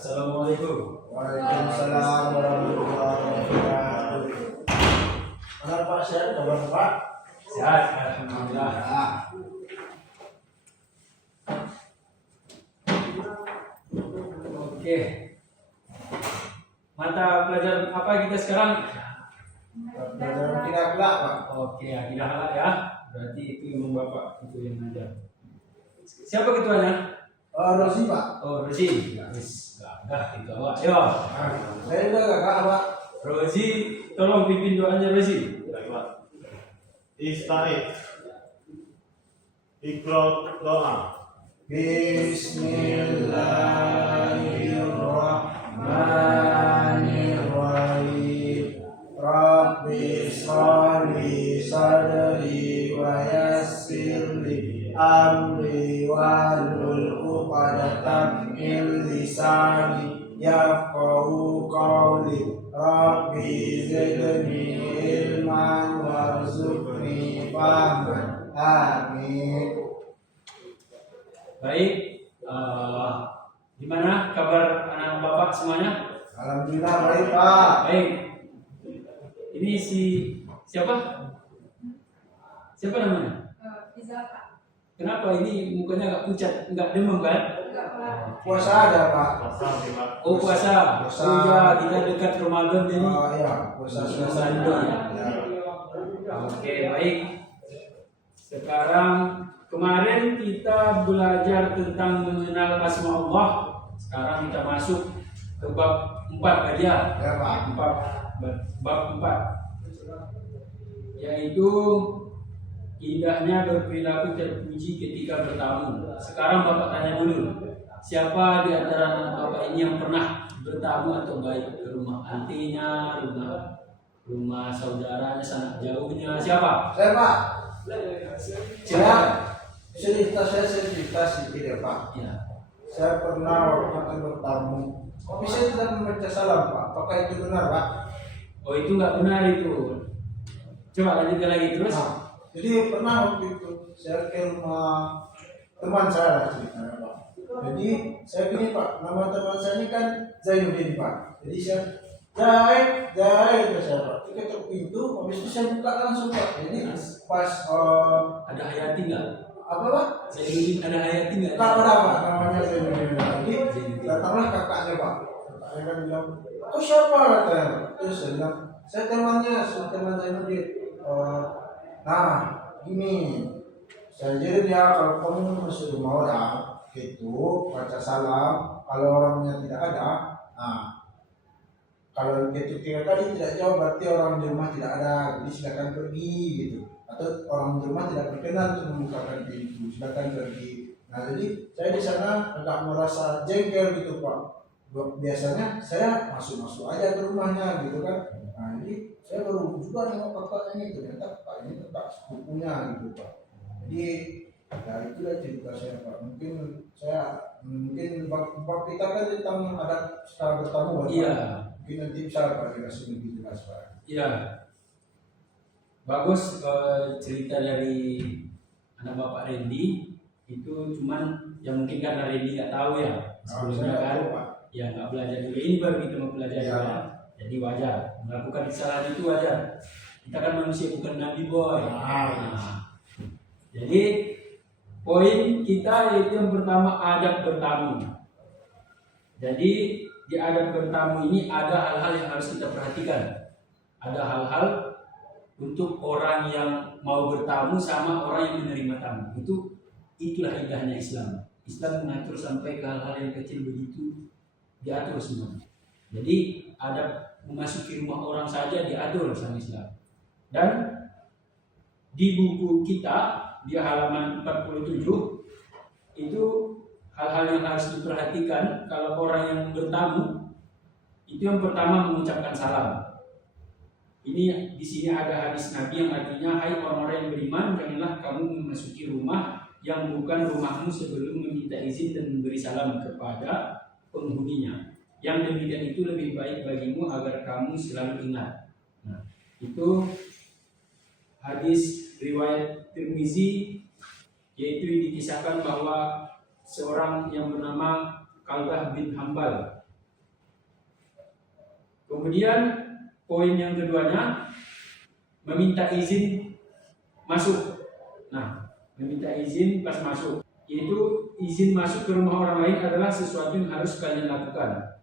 Assalamualaikum. Waalaikumsalam warahmatullahi wabarakatuh. Mana Pak, sehat kabar Pak? Sehat, alhamdulillah. Oke. Mata pelajaran apa kita sekarang? Pelajaran tidak kelak Pak. Oke, akidah halal ya. Berarti itu memang Bapak itu yang ngajar. Siapa ketuanya? Rosi Pak. Oh, Rosi. Ya, wis. Dah itu awak. Ayo. Saya juga kakak Pak. Rosi, tolong pimpin doanya Rosi. Istaid. Ikra doa. Bismillahirrahmanirrahim. Rabbi sholli sadri wa yassirli amri wahlul 'uqdatam min lisani yafqahu qawli. Rabbi zidni ilman warzuqni fahman. Amin. Baik. Gimana kabar anak Bapak semuanya? Alhamdulillah baik Pak. Baik. Ini siapa? Siapa namanya? Izaka. Kenapa ini mukanya agak pucat? Enggak demam kan? Puasa ada Pak. Pasal lima. Oh puasa. Puasa. Oh ya, kita dekat Ramadan ini. Oh iya, puasa Puasa juga ya. Oke, baik. Sekarang kemarin kita belajar tentang mengenal asma Allah. Sekarang kita masuk ke bab 4 aja. Ya Pak. Bab 4. Yaitu indahnya berperilaku terpuji ketika bertamu. Sekarang Bapak tanya dulu, siapa di antara anak Bapak ini yang pernah bertamu atau baik ke rumah antinya, rumah saudaranya, sanak jauhnya? Siapa? Saya Pak. Siapa? Saya cerita sedikit ya Pak. Ya. Saya pernah waktu bertamu. Tapi saya tidak membaca salam Pak. Apakah itu benar Pak? Oh itu nggak benar itu. Coba lanjutkan lagi terus. Nah, jadi pernah waktu itu saya ke rumah teman saya lah ceritanya Pak. Jadi saya gini Pak, nama teman saya ini kan Zainuddin Pak. Jadi saya Zai ke saya Pak. Dia ketuk pintu, habis itu saya buka langsung Pak. Jadi pas Ada Hayati nggak? apa Pak? Saya ingin ada Hayati nggak? Tak ada Pak, namanya Zainuddin. Jadi datanglah kakaknya Pak. Kakaknya kan bilang, oh siapa katanya? Terus saya bilang, saya teman Zainuddin. Nah, gini, saya jadi dia kalau kamu masuk rumah orang gitu baca salam, kalau orangnya tidak ada, nah kalau gitu 3 kali tidak jawab berarti orang di rumah tidak ada, jadi silakan pergi gitu. Atau orang di rumah tidak berkenan untuk membukakan pintu, silakan pergi. Nah jadi saya di sana agak merasa jengkel gitu Pak. Biasanya saya masuk aja ke rumahnya gitu kan. Nah jadi saya baru juga nengok kakak ini, ternyata Pak ini kakak sepupunya gitu Pak. Jadi ya itulah cerita saya Pak. Mungkin bab kita kan tentang adat secara bertamu Pak. Iya. Mungkin nanti bisa Pak dikasih lebih jelas Pak. Iya. Bagus cerita dari anak Bapak Randy itu, cuman yang mungkin karena Randy nggak tahu ya sebelumnya saya kan, tahu, Pak. ya nggak belajar juga, ini baru kita mau belajar Ya. ya. Jadi wajar melakukan kesalahan itu wajar. Kita kan manusia bukan nabi boy. Nah, jadi poin kita yaitu yang pertama adab bertamu. Jadi di adab bertamu ini ada hal-hal yang harus kita perhatikan. Ada hal-hal untuk orang yang mau bertamu sama orang yang menerima tamu. Itulah indahnya Islam. Islam mengatur sampai ke hal-hal yang kecil begitu diatur semua. Jadi adab memasuki rumah orang saja diatur sama Islam. Dan di buku kita di halaman 47 itu hal-hal yang harus diperhatikan kalau orang yang bertamu. Itu yang pertama mengucapkan salam. Ini di sini ada hadis Nabi yang artinya, hai orang-orang yang beriman, janganlah kamu memasuki rumah yang bukan rumahmu sebelum meminta izin dan memberi salam kepada penghuninya. Yang demikian itu lebih baik bagimu agar kamu selalu ingat. Nah, itu hadis riwayat Tirmizi, yaitu dikisahkan bahwa seorang yang bernama Kalbah bin Hambal Kemudian poin yang keduanya meminta izin masuk. Nah, meminta izin pas masuk. Yaitu izin masuk ke rumah orang lain adalah sesuatu yang harus kalian lakukan.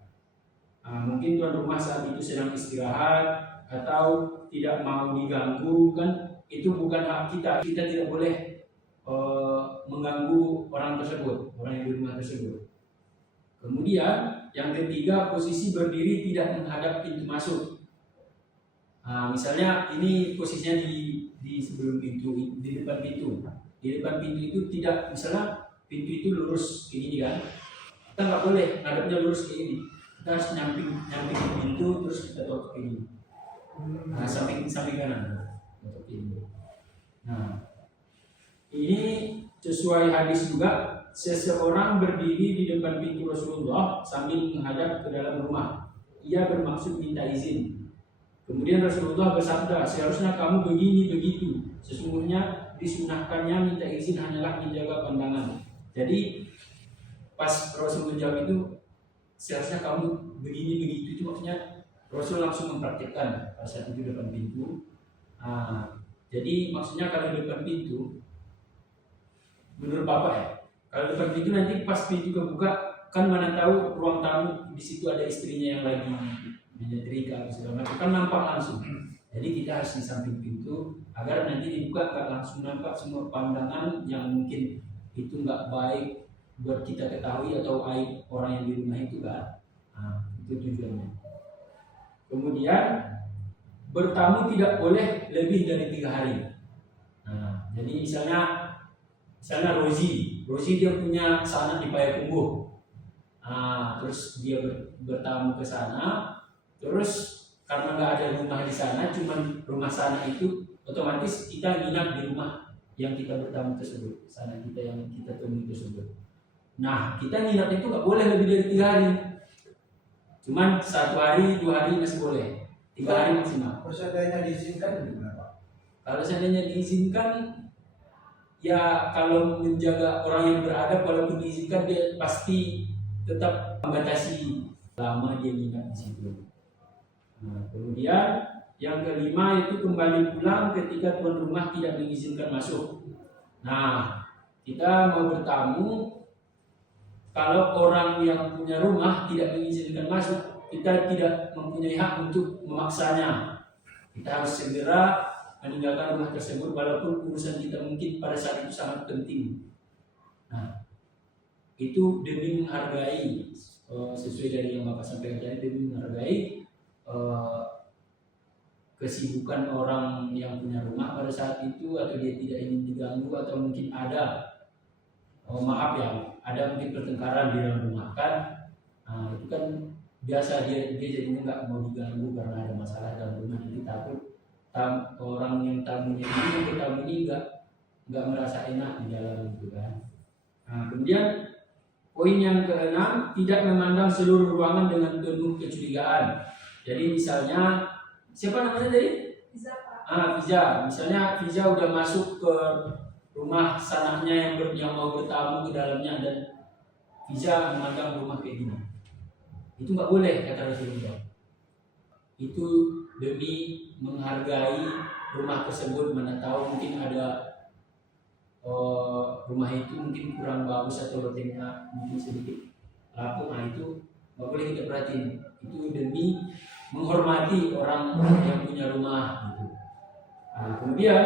Mungkin tuan rumah saat itu sedang istirahat atau tidak mau diganggu, kan itu bukan hak kita. Kita tidak boleh mengganggu orang tersebut, orang yang di rumah tersebut. Kemudian yang ketiga, posisi berdiri tidak menghadap pintu masuk. Misalnya ini posisinya di sebelum pintu, di depan pintu. Di depan pintu itu tidak, misalnya pintu itu lurus kayak gini kan, kita nggak boleh ngadepnya lurus kayak gini. Kita harus nyamping ke pintu, terus kita tutup kayak gini. Samping kanan tutup pintu. Nah, ini sesuai hadis juga, seseorang berdiri di depan pintu Rasulullah sambil menghadap ke dalam rumah. Ia bermaksud minta izin. Kemudian Rasulullah bersabda, seharusnya kamu begini begitu. Sesungguhnya disunahkannya minta izin hanyalah menjaga pandangan. Jadi pas Rasul menjawab itu, seharusnya kamu begini begitu, itu maksudnya Rasul langsung mempraktikkan pada saat itu depan pintu. Jadi maksudnya kalau depan pintu, menurut Bapak ya, kalau depan pintu nanti pas pintu kebuka, kan mana tahu ruang tamu di situ ada istrinya yang lagi menyetrika atau segala macam, kan nampak langsung. Jadi kita harus di samping pintu agar nanti dibuka nggak langsung nampak semua pandangan yang mungkin itu nggak baik buat kita ketahui atau aib orang yang di rumah itu kan. Itu tujuannya. Kemudian bertamu tidak boleh lebih dari 3 hari. Jadi misalnya Rozi dia punya sanak di Payakumbuh. Terus dia bertamu ke sana, terus karena nggak ada rumah di sana, cuman rumah sana itu, otomatis kita nginap di rumah yang kita bertamu tersebut, sana kita yang kita temui tersebut. Nah, kita nginap itu nggak boleh lebih dari 3 hari. Cuman 1 hari, 2 hari masih boleh. 3 hari maksimal. Kalau seandainya diizinkan gimana Pak? Kalau seandainya diizinkan, ya kalau menjaga orang yang beradab, walaupun diizinkan dia pasti tetap membatasi lama dia nginap di situ. Kemudian yang kelima itu kembali pulang ketika tuan rumah tidak mengizinkan masuk. Nah, kita mau bertamu, kalau orang yang punya rumah tidak mengizinkan masuk, kita tidak mempunyai hak untuk memaksanya. Kita harus segera meninggalkan rumah tersebut walaupun urusan kita mungkin pada saat itu sangat penting. Nah, itu demi menghargai, sesuai dari yang Bapak sampaikan tadi, demi menghargai kesibukan orang yang punya rumah pada saat itu, atau dia tidak ingin diganggu, atau mungkin ada ada mungkin pertengkaran di dalam rumah kan. Itu kan biasa dia jadinya nggak mau diganggu karena ada masalah dalam rumah, jadi takut orang yang tamunya ini nggak merasa enak di dalam itu kan. Kemudian poin yang keenam, tidak memandang seluruh ruangan dengan penuh kecurigaan. Jadi misalnya siapa namanya tadi? Fiza. Misalnya Fiza udah masuk ke rumah sananya yang mau bertamu ke dalamnya, dan Fiza memandang rumah kayak gini. Itu nggak boleh kata Rasulullah. Itu demi menghargai rumah tersebut, mana tahu mungkin ada rumah itu mungkin kurang bagus atau lotengnya mungkin sedikit lapuk. Itu nggak boleh kita perhatiin. Itu demi menghormati orang yang punya rumah gitu. Kemudian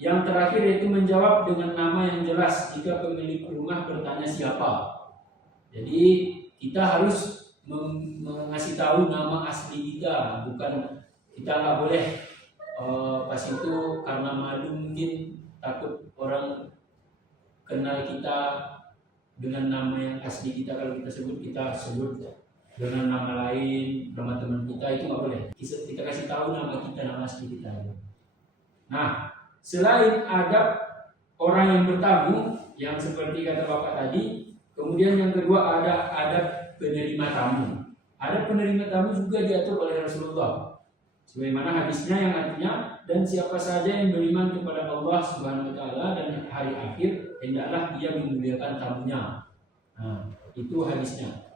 yang terakhir yaitu menjawab dengan nama yang jelas jika pemilik rumah bertanya siapa. Jadi kita harus mengasih tahu nama asli kita, bukan kita nggak boleh pas itu karena malu mungkin takut orang kenal kita dengan nama yang asli kita. Kalau kita sebut dengan nama lain, nama teman kita, itu nggak boleh. Kita kasih tahu nama kita, nama asli kita. Nah, selain adab orang yang bertamu, yang seperti kata Bapak tadi, kemudian yang kedua ada adab penerima tamu. Adab penerima tamu juga diatur oleh Rasulullah. Sebagaimana hadisnya yang artinya, dan siapa saja yang beriman kepada Allah Subhanahu wa taala dan hari akhir, hendaklah dia memuliakan tamunya. Itu hadisnya.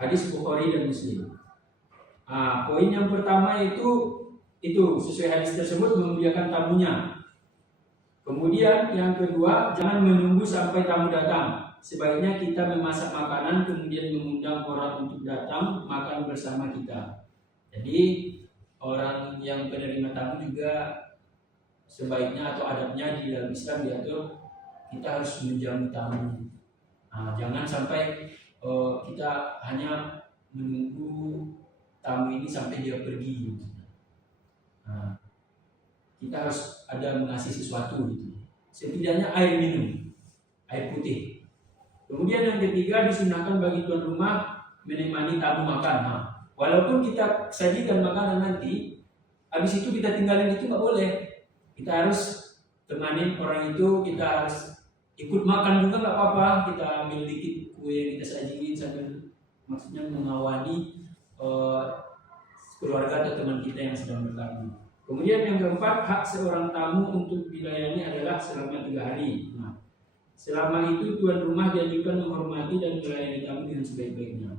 Hadis Bukhari dan Muslim. Poin yang pertama itu sesuai hadis tersebut memuliakan tamunya. Kemudian yang kedua, jangan menunggu sampai tamu datang. Sebaiknya kita memasak makanan kemudian mengundang orang untuk datang makan bersama kita. Jadi orang yang penerima tamu juga sebaiknya atau adabnya di dalam Islam diatur kita harus menjamu tamu. Jangan sampai kita hanya menunggu tamu ini sampai dia pergi. Kita harus ada mengasih sesuatu gitu. Setidaknya air minum, air putih. Kemudian yang ketiga, disunahkan bagi tuan rumah menemani tamu makan. Walaupun kita sajikan makanan nanti, habis itu kita tinggalin itu nggak boleh. Kita harus temanin orang itu, kita harus ikut makan juga nggak apa-apa. Kita ambil dikit kue yang kita sajiin sambil maksudnya mengawani keluarga atau teman kita yang sedang bertamu. Kemudian yang keempat, hak seorang tamu untuk dilayani adalah selama 3 hari. Selama itu tuan rumah dianjurkan menghormati dan melayani tamu dengan sebaik-baiknya.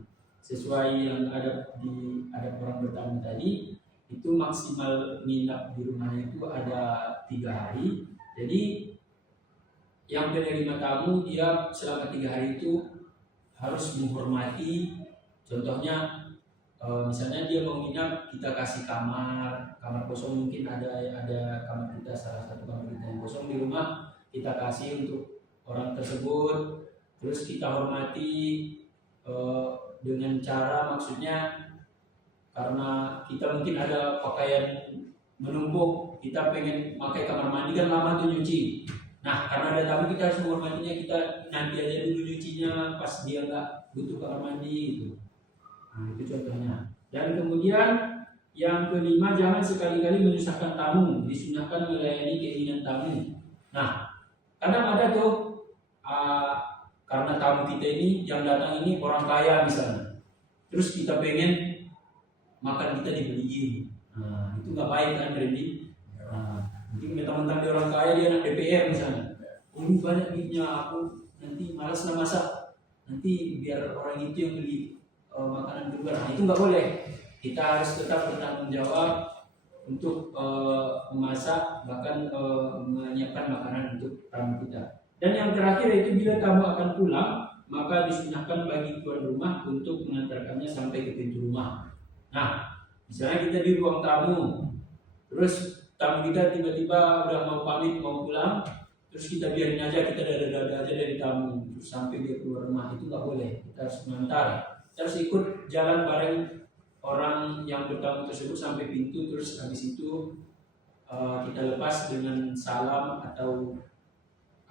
Sesuai yang ada di orang bertamu tadi, itu maksimal nginap di rumahnya itu ada 3 hari. Jadi yang penerima tamu dia selama 3 hari itu harus menghormati. Contohnya misalnya dia mau nginap, kita kasih kamar kosong, mungkin ada kamar kita, salah satu kamar kita yang kosong di rumah, kita kasih untuk orang tersebut. Terus kita hormati dengan cara, maksudnya karena kita mungkin ada pakaian menumpuk, kita pengen pakai kamar mandi kan lama tuh nyuci. Karena ada tamu kita harus menghormatinya, kita nanti aja dulu nyucinya pas dia nggak butuh kamar mandi gitu. Itu contohnya. Dan kemudian yang kelima, jangan sekali-kali menyusahkan tamu. Disunahkan melayani keinginan tamu. Kadang ada tuh karena tamu kita ini yang datang ini orang kaya misalnya, terus kita pengen makan kita dibeliin. Itu nggak baik kan, Randy? Mungkin mentang-mentang dia orang kaya, dia anak DPR misalnya. Ini banyak duitnya, aku nanti malas lah masak. Nanti biar orang itu yang beli makanan keluar. Itu nggak boleh. Kita harus tetap bertanggung jawab untuk memasak, bahkan menyiapkan makanan untuk tamu kita. Dan yang terakhir yaitu bila tamu akan pulang, maka disunahkan bagi tuan rumah untuk mengantarkannya sampai ke pintu rumah. Misalnya kita di ruang tamu, terus tamu kita tiba-tiba udah mau pamit mau pulang, terus kita biarin aja, kita dada-dada aja dari tamu terus sampai dia keluar rumah, itu nggak boleh. Kita harus mengantar, kita harus ikut jalan bareng orang yang bertamu tersebut sampai pintu, terus habis itu kita lepas dengan salam atau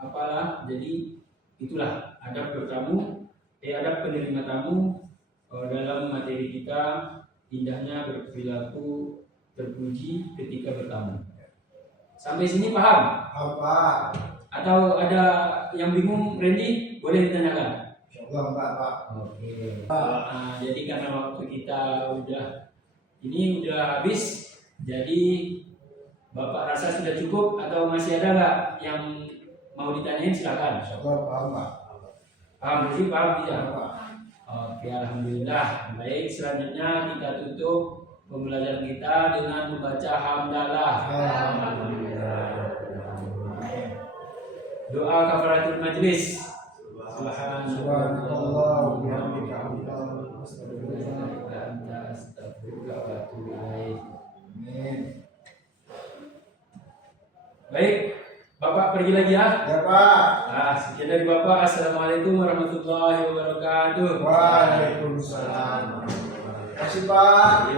apalah. Jadi itulah adab bertamu, adab penerima tamu dalam materi kita, indahnya berperilaku terpuji ketika bertamu. Sampai sini paham? Apa? Atau ada yang bingung, Randy? Boleh ditanyakan? Insyaallah enggak, Pak. Oke. Jadi karena waktu kita udah habis, jadi Bapak rasa sudah cukup atau masih ada nggak yang mau ditanyain? Silakan. Insyaallah paham, Pak. Paham, berarti paham tidak? Pak. Oke, alhamdulillah. Baik, selanjutnya kita tutup pembelajaran kita dengan membaca hamdalah. Doa kafaratul majlis. Subhanallah wa bihamdihi Baik, Bapak pergi lagi ya. Ya, Pak. Sekian dari Bapak. Assalamualaikum warahmatullahi wabarakatuh. Waalaikumsalam. Terima kasih, Pak.